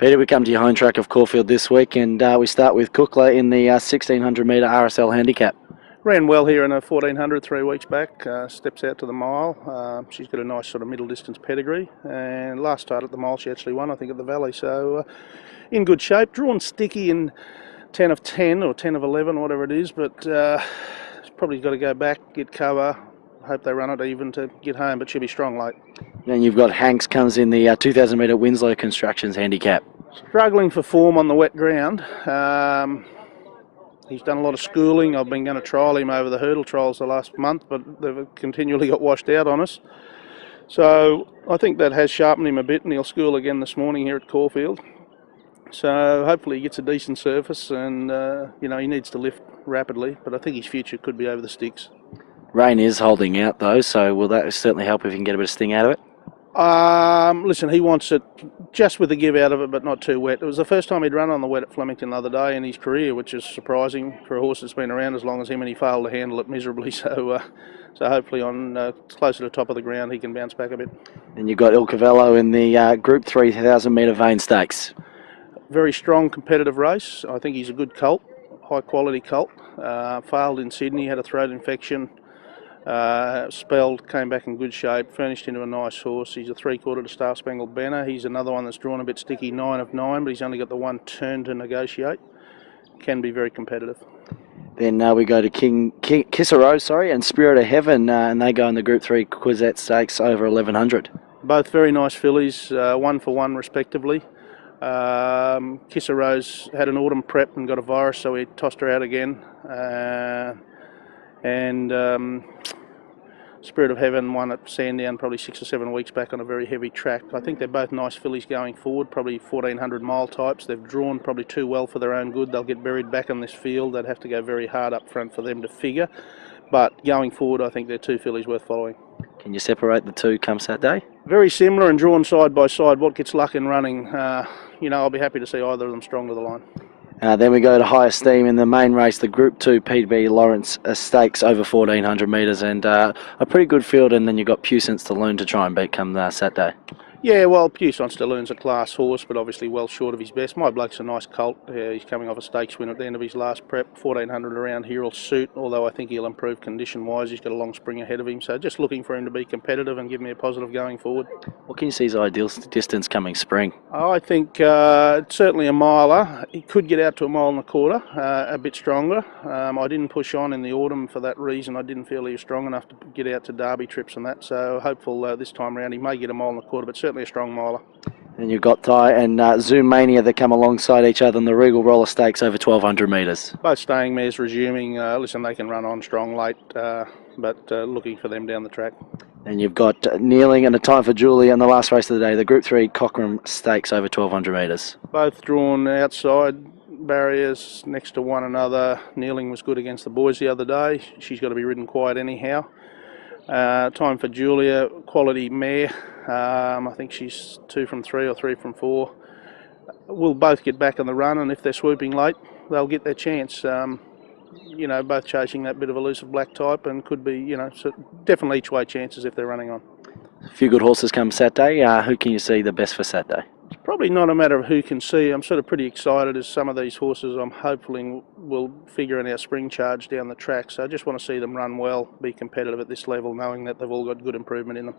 Peter, we come to your home track of Caulfield this week, and we start with Cooklay in the 1600 metre RSL handicap. Ran well here in a 1400 3 weeks back, steps out to the mile. She's got a nice sort of middle distance pedigree, and last start at the mile she actually won, I think, at the Valley, so in good shape. Drawn sticky in 10 of 10 or 10 of 11, whatever it is, but she's probably got to go back, get cover, hope they run it even to get home, but she'll be strong late. Then you've got Hanks comes in the 2000 metre Winslow Constructions handicap. Struggling for form on the wet ground. He's done a lot of schooling. I've been going to trial him over the hurdle trials the last month, but they've continually got washed out on us. So I think that has sharpened him a bit, and he'll school again this morning here at Caulfield. So hopefully he gets a decent surface, and he needs to lift rapidly, but I think his future could be over the sticks. Rain is holding out though, so will that certainly help if you can get a bit of sting out of it? Listen, he wants it just with a give out of it, but not too wet. It was the first time he'd run on the wet at Flemington the other day in his career, which is surprising for a horse that's been around as long as him, and he failed to handle it miserably. So hopefully on closer to top of the ground he can bounce back a bit. And you've got Cabello in the Group 3000 metre Vane Stakes. Very strong competitive race. I think he's a good colt, high quality colt. Failed in Sydney, had a throat infection. Spelled, came back in good shape, furnished into a nice horse. He's a 3/4 to Star Spangled Banner. He's another one that's drawn a bit sticky, 9 of 9, but he's only got the one turn to negotiate. Can be very competitive. Then we go to Kiss a Rose, and Spirit of Heaven, and they go in the Group 3 Quizette Stakes over 1100. Both very nice fillies, 1 for 1 respectively. Kiss a Rose had an autumn prep and got a virus, so we tossed her out again. Spirit of Heaven won at Sandown probably 6 or 7 weeks back on a very heavy track. I think they're both nice fillies going forward, probably 1400 mile types. They've drawn probably too well for their own good. They'll get buried back on this field. They'd have to go very hard up front for them to figure. But going forward, I think they're two fillies worth following. Can you separate the two come Saturday? Very similar and drawn side by side. What gets luck in running, I'll be happy to see either of them strong to the line. Then we go to High Esteem in the main race, the Group 2 PB Lawrence Stakes over 1400 metres, and a pretty good field, and then you've got Puissance Stalloon to try and beat come Saturday. Yeah, well, Puissance Stalloon's a class horse, but obviously well short of his best. My bloke's a nice colt. He's coming off a stakes win at the end of his last prep. 1400 around here will suit, although I think he'll improve condition-wise. He's got a long spring ahead of him, so just looking for him to be competitive and give me a positive going forward. What can you see his ideal distance coming spring? I think certainly Amala. He could get out to 1.25 miles, a bit stronger. I didn't push on in the autumn for that reason. I didn't feel he was strong enough to get out to Derby trips and that, so hopeful this time around he may get 1.25 miles, but certainly a strong miler. And you've got Ty and Zoom Mania that come alongside each other in the Regal Roller Stakes over 1200 metres. Both staying mares resuming. Listen, they can run on strong late, but looking for them down the track. And you've got Kneeling and A Time for Julie in the last race of the day, the Group 3 Cockrum Stakes over 1200 metres. Both drawn outside barriers next to one another. Kneeling was good against the boys the other day. She's got to be ridden quiet anyhow. Time for Julia, quality mare. I think she's 2 from 3 or 3 from 4. We'll both get back on the run, and if they're swooping late, they'll get their chance. Both chasing that bit of elusive black type, and could be, so definitely each way chances if they're running on. A few good horses come Saturday. Who can you see the best for Saturday? It's probably not a matter of who can see. I'm sort of pretty excited as some of these horses I'm hoping will figure in our spring charge down the track. So I just want to see them run well, be competitive at this level, knowing that they've all got good improvement in them.